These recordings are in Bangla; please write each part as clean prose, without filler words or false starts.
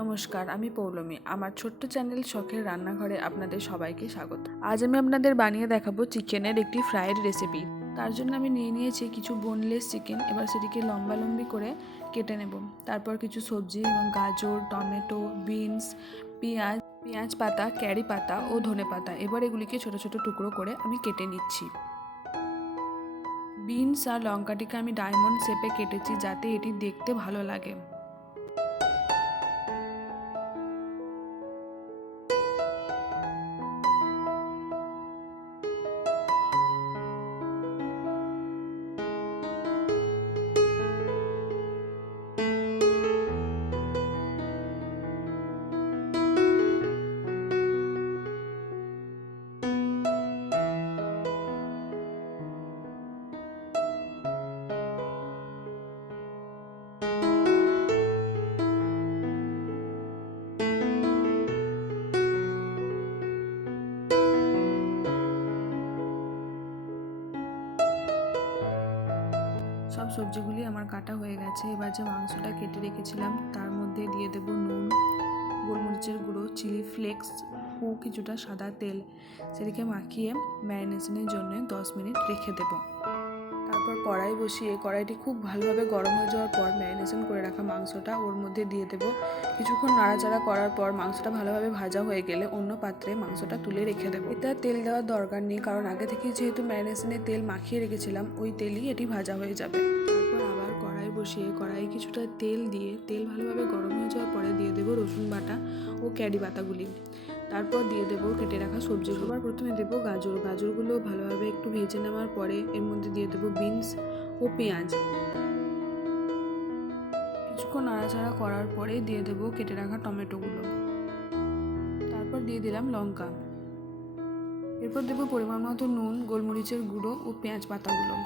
নমস্কার, আমি পৌলমী। আমার ছোট্ট চ্যানেল শখের রান্নাঘরে আপনাদের সবাইকে স্বাগত। আজ আমি আপনাদের বানিয়ে দেখাবো চিকেনের একটি ফ্রাইড রেসিপি। তার জন্য আমি নিয়েছি কিছু বোনলেস চিকেন। এবার সেটিকে লম্বি করে কেটে নেব। তারপর কিছু সবজি এবং গাজর, টমেটো, বিনস, পেঁয়াজ পাতা, ক্যারি পাতা ও ধনে পাতা। এবার এগুলিকে ছোট ছোট টুকরো করে আমি কেটে নিচ্ছি। বিনস আর লঙ্কাটিকে আমি ডায়মন্ড শেপে কেটেছি যাতে এটি দেখতে ভালো লাগে। সব সবজিগুলি আমার কাটা হয়ে গেছে। এবার যে মাংসটা কেটে রেখেছিলাম তার মধ্যে দিয়ে দেব নুন, গোলমরিচের গুঁড়ো, চিলি ফ্লেক্স ও কিছুটা সাদা তেল। সেটিকে মাখিয়ে ম্যারিনেশনের জন্য 10 মিনিট রেখে দেব। তারপর কড়াই বসিয়ে কড়াইটি খুব ভালোভাবে গরম হয়ে যাওয়ার পর ম্যারিনেশন করে রাখা মাংসটা ওর মধ্যে দিয়ে দেব। কিছুক্ষণ নাড়াচাড়া করার পর মাংসটা ভালোভাবে ভাজা হয়ে গেলে অন্য পাত্রে মাংসটা তুলে রেখে দেবো। এটা তেল দেওয়ার দরকার নেই, কারণ আগে থেকে যেহেতু ম্যারিনেশনে তেল মাখিয়ে রেখেছিলাম ওই তেলই এটি ভাজা হয়ে যাবে। তারপর আবার কড়াই বসিয়ে কড়াই কিছুটা তেল দিয়ে তেল ভালোভাবে গরম হয়ে যাওয়ার পরে দিয়ে দেবো রসুন বাটা ও ক্যারি পাতাগুলি। তারপর দিয়ে দেবো কেটে রাখা সবজি। সবার প্রথমে দেবো গাজরগুলো ভালোভাবে একটু ভেজে নেওয়ার পরে এর মধ্যে দিয়ে দেবো বিনস ও পেঁয়াজ। কিছুক্ষণ নাড়াচাড়া করার পরে দিয়ে দেবো কেটে রাখা টমেটোগুলো। তারপর দিয়ে দিলাম লঙ্কা। এরপর দেবো পরিমাণ মতো নুন, গোলমরিচের গুঁড়ো ও পেঁয়াজ পাতাগুলো।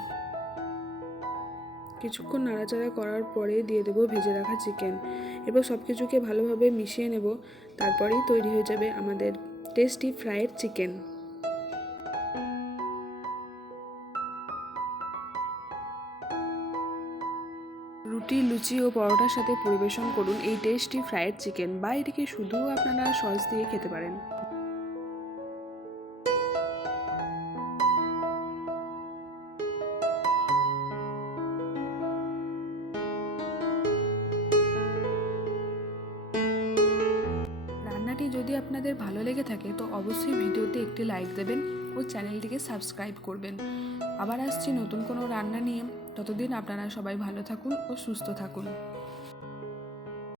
কিছুক্ষণ নাড়াচাড়া করার পরে দিয়ে দেবো ভেজে রাখা চিকেন। এরপর সব কিছুকে ভালোভাবে মিশিয়ে নেব। তারপরেই তৈরি হয়ে যাবে আমাদের টেস্টি ফ্রাইড চিকেন। রুটি, লুচি ও পরোটার সাথে পরিবেশন করুন এই টেস্টি ফ্রাইড চিকেন, বা এটিকে শুধুও আপনারা সস দিয়ে খেতে পারেন। রান্নাটি যদি আপনাদের ভালো লেগে থাকে তো অবশ্যই ভিডিওতে একটি লাইক দেবেন ও চ্যানেলটিকে সাবস্ক্রাইব করবেন। আবার আসছি নতুন কোনো রান্না নিয়ে। ততদিন আপনারা সবাই ভালো থাকুন ও সুস্থ থাকুন।